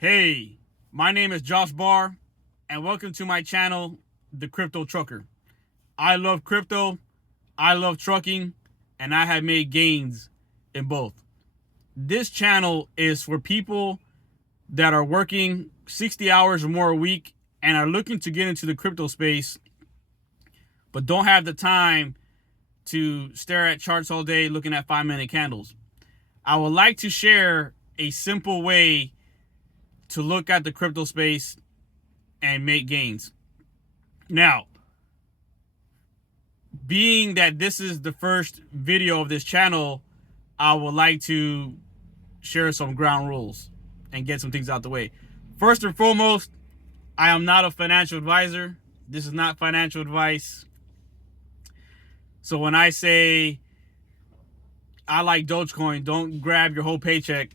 Hey, my name is Josh Barr, and welcome to my channel, The Crypto Trucker. I love crypto, I love trucking, and I have made gains in both. This channel is for people that are working 60 hours or more a week and are looking to get into the crypto space, but don't have the time to stare at charts all day looking at 5-minute candles. I would like to share a simple way to look at the crypto space and make gains. Now, being that this is the first video of this channel, I would like to share some ground rules and get some things out the way. First and foremost, I am not a financial advisor. This is not financial advice. So when I say I like Dogecoin, don't grab your whole paycheck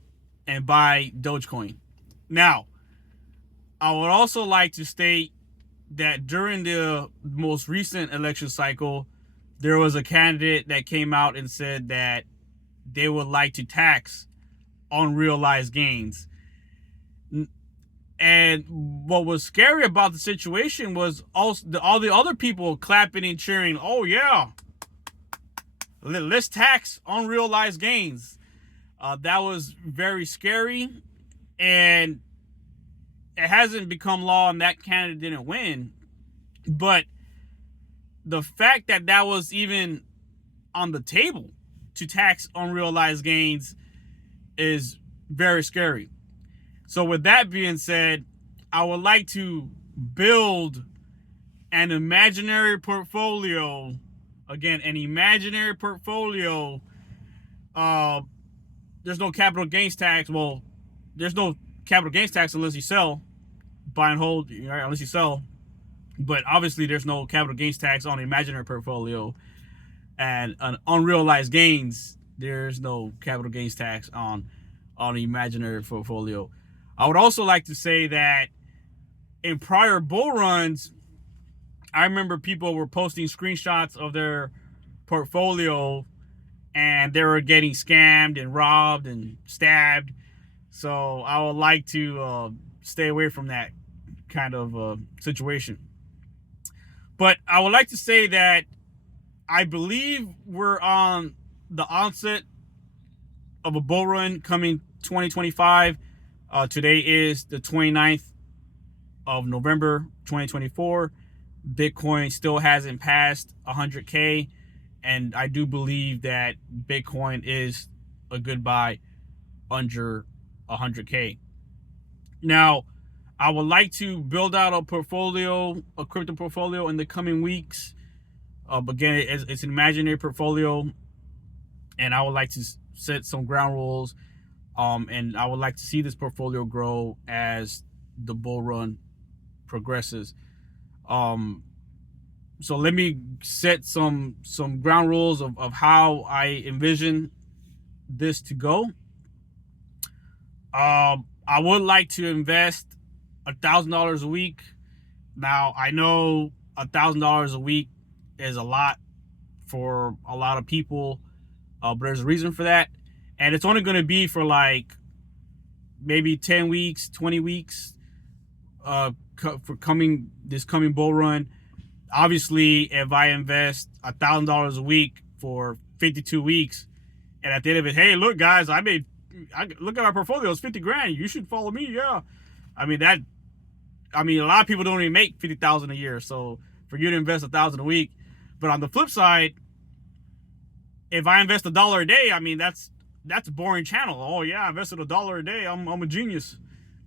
and buy Dogecoin. Now, I would also like to state that during the most recent election cycle, there was a candidate that came out and said that they would like to tax unrealized gains. And what was scary about the situation was also all the other people clapping and cheering, oh yeah, let's tax unrealized gains. That was very scary, and it hasn't become law and that candidate didn't win. But the fact that that was even on the table to tax unrealized gains is very scary. So with that being said, I would like to build an imaginary portfolio. Again, an imaginary portfolio. There's no capital gains tax. Well, there's no capital gains tax unless you sell, buy and hold, right? Unless you sell. But obviously there's no capital gains tax on the imaginary portfolio, and on unrealized gains, there's no capital gains tax on the imaginary portfolio. I would also like to say that in prior bull runs, I remember people were posting screenshots of their portfolio and they were getting scammed and robbed and stabbed. So I would like to stay away from that kind of situation. But I would like to say that I believe we're on the onset of a bull run coming 2025. Today is the 29th of November 2024. Bitcoin still hasn't passed 100K. And I do believe that Bitcoin is a good buy under 100K. Now, I would like to build out a portfolio, a crypto portfolio in the coming weeks. Again, it's an imaginary portfolio, and I would like to set some ground rules. And I would like to see this portfolio grow as the bull run progresses. So let me set some ground rules of how I envision this to go. I would like to invest $1,000 a week. Now, I know $1,000 a week is a lot for a lot of people, but there's a reason for that. And it's only going to be for like maybe 10 weeks, 20 weeks for this coming bull run. Obviously, if I invest $1,000 a week for 52 weeks, and at the end of it, hey, look, guys, look at our portfolio, it's 50 grand. You should follow me. Yeah. I mean, a lot of people don't even make 50,000 a year. So for you to invest 1,000 a week, but on the flip side, if I invest $1 a day, I mean, that's a boring channel. Oh yeah, I invested $1 a day. I'm a genius.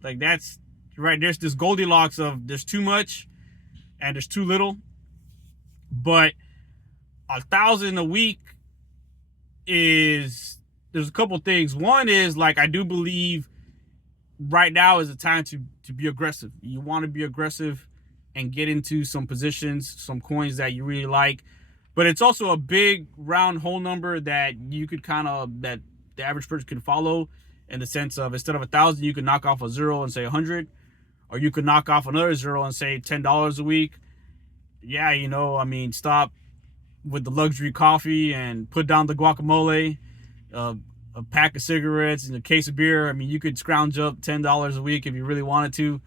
Like, that's right. There's this Goldilocks of there's too much and there's too little. But 1,000 a week there's a couple things. One is, like, I do believe right now is the time to be aggressive. You want to be aggressive and get into some positions, some coins that you really like. But it's also a big round whole number that you could that the average person could follow, in the sense of, instead of 1,000, you could knock off a zero and say 100, or you could knock off another zero and say $10 a week. Yeah, I mean, stop with the luxury coffee and put down the guacamole. a pack of cigarettes and a case of beer. I mean, you could scrounge up $10 a week if you really wanted to.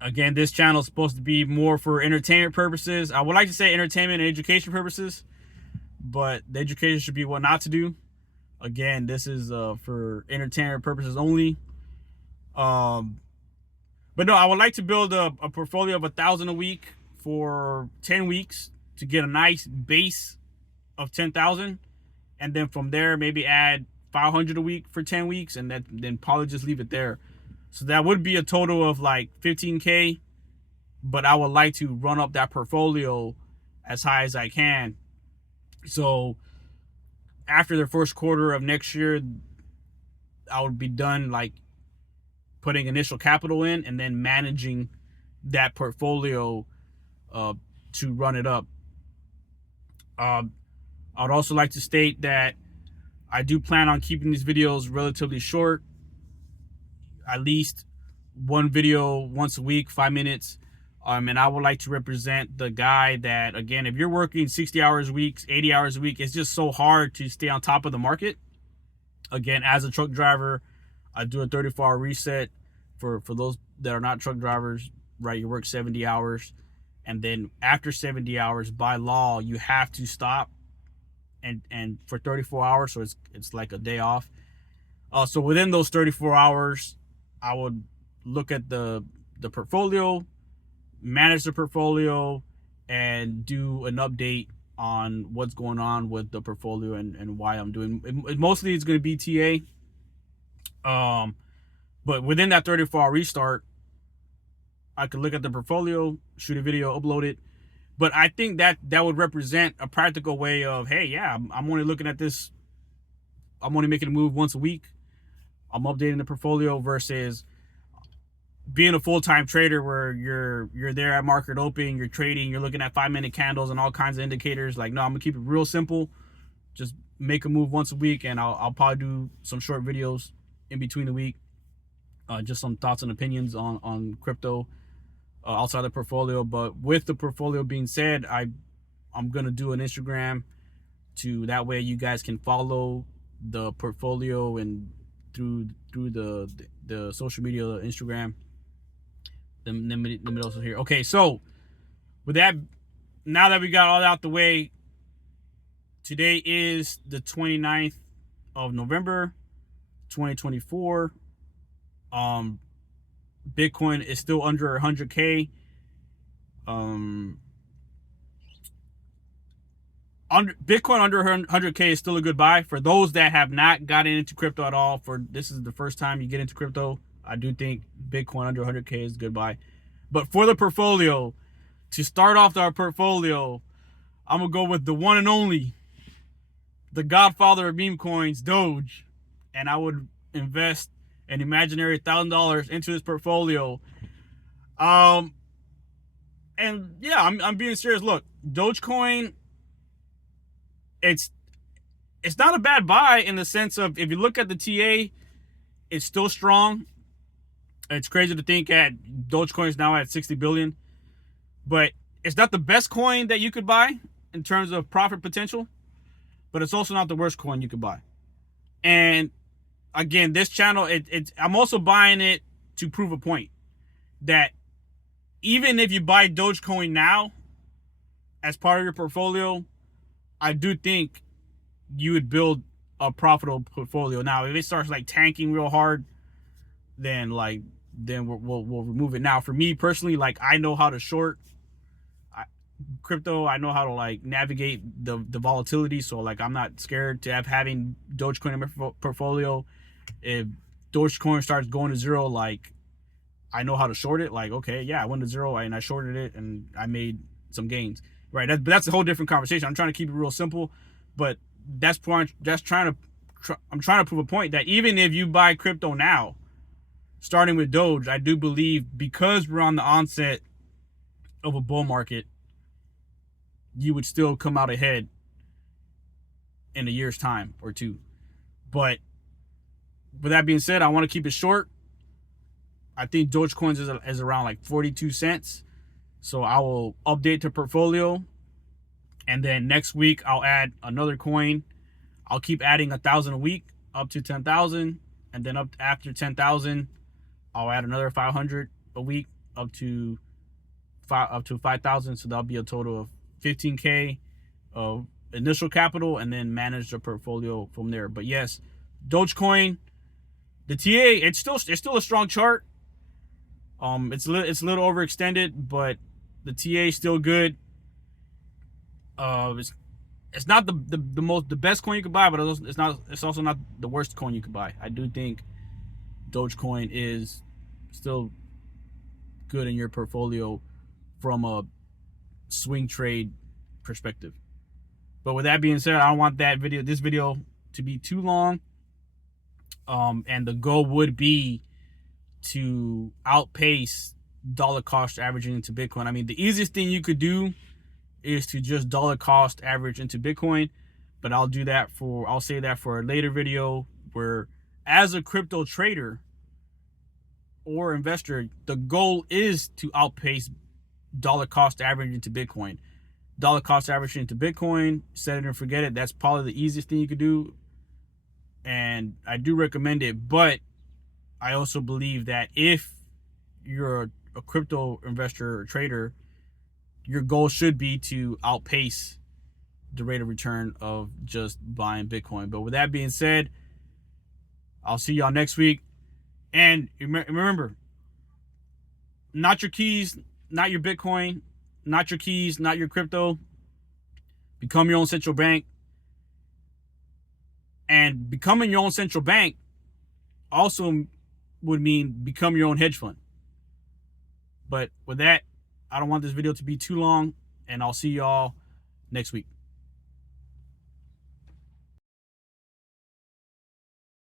Again, this channel is supposed to be more for entertainment purposes. I would like to say entertainment and education purposes, but the education should be what not to do. Again, this is for entertainment purposes only. But no, I would like to build a portfolio of 1,000 a week for 10 weeks to get a nice base of 10,000, and then from there maybe add 500 a week for 10 weeks, and then probably just leave it there. So that would be a total of like 15K, but I would like to run up that portfolio as high as I can. So after the first quarter of next year, I would be done like putting initial capital in and then managing that portfolio to run it up. I'd also like to state that I do plan on keeping these videos relatively short, at least one video once a week, 5 minutes. And I would like to represent the guy that, again, if you're working 60 hours a week, 80 hours a week, it's just so hard to stay on top of the market. Again, as a truck driver, I do a 34-hour reset for those that are not truck drivers, right? You work 70 hours. And then after 70 hours, by law, you have to stop and for 34 hours. So it's like a day off. So within those 34 hours, I would look at the portfolio, manage the portfolio, and do an update on what's going on with the portfolio and why I'm doing it. Mostly it's going to be TA. But within that 34-hour restart, I could look at the portfolio, shoot a video, upload it. But I think that would represent a practical way of, hey, yeah, I'm only looking at this. I'm only making a move once a week. I'm updating the portfolio versus being a full-time trader where you're there at market open, you're trading, you're looking at 5-minute candles and all kinds of indicators. Like, no, I'm gonna keep it real simple. Just make a move once a week, and I'll probably do some short videos in between the week. Just some thoughts and opinions on crypto outside the portfolio. But with the portfolio being said, I'm gonna do an Instagram to that way you guys can follow the portfolio and through the social media, Instagram. Let me also here. Okay, so with that, now that we got all out the way, today is the 29th of November, 2024. Bitcoin is still under 100K. Bitcoin under 100K is still a good buy for those that have not gotten into crypto at all. For this is the first time you get into crypto, I do think Bitcoin under 100K is a good buy. But for the portfolio, to start off our portfolio, I'm gonna go with the one and only, the godfather of meme coins, Doge, and I would invest an imaginary $1,000 into this portfolio. And yeah, I'm being serious. Look, Dogecoin, it's not a bad buy in the sense of, if you look at the TA, it's still strong. It's crazy to think that Dogecoin is now at 60 billion, but it's not the best coin that you could buy in terms of profit potential, but it's also not the worst coin you could buy. And again, this channel, I'm also buying it to prove a point that even if you buy Dogecoin now as part of your portfolio, I do think you would build a profitable portfolio. Now, if it starts like tanking real hard, then we'll remove it. Now, for me personally, like, I know how to short crypto. I know how to like navigate the volatility. So like, I'm not scared to having Dogecoin in my portfolio. If Dogecoin starts going to zero, like, I know how to short it. Like, okay, yeah, I went to zero and I shorted it and I made some gains. Right, but that's a whole different conversation. I'm trying to keep it real simple, but I'm trying to prove a point that even if you buy crypto now, starting with Doge, I do believe, because we're on the onset of a bull market, you would still come out ahead in a year's time or two. But with that being said, I want to keep it short. I think Dogecoin is around like 42 cents. So I will update the portfolio, and then next week I'll add another coin. I'll keep adding 1,000 a week up to 10,000, and then up after 10,000, I'll add another 500 a week up to 5,000. So that'll be a total of 15K of initial capital, and then manage the portfolio from there. But yes, Dogecoin, the TA, it's still a strong chart. It's a little overextended, but the TA is still good. It's not the best coin you could buy, but it's also not the worst coin you could buy. I do think Dogecoin is still good in your portfolio from a swing trade perspective. But with that being said, I don't want this video to be too long. And the goal would be to outpace dollar cost averaging into Bitcoin. I mean, the easiest thing you could do is to just dollar cost average into Bitcoin, but I'll say that for a later video, where as a crypto trader or investor, the goal is to outpace dollar cost average into Bitcoin. Dollar cost average into Bitcoin, set it and forget it. That's probably the easiest thing you could do, and I do recommend it. But I also believe that if you're a crypto investor or trader, your goal should be to outpace the rate of return of just buying Bitcoin. But with that being said, I'll see y'all next week. And remember, not your keys, not your Bitcoin, not your keys, not your crypto. Become your own central bank. And becoming your own central bank also would mean become your own hedge fund. But with that, I don't want this video to be too long, and I'll see y'all next week.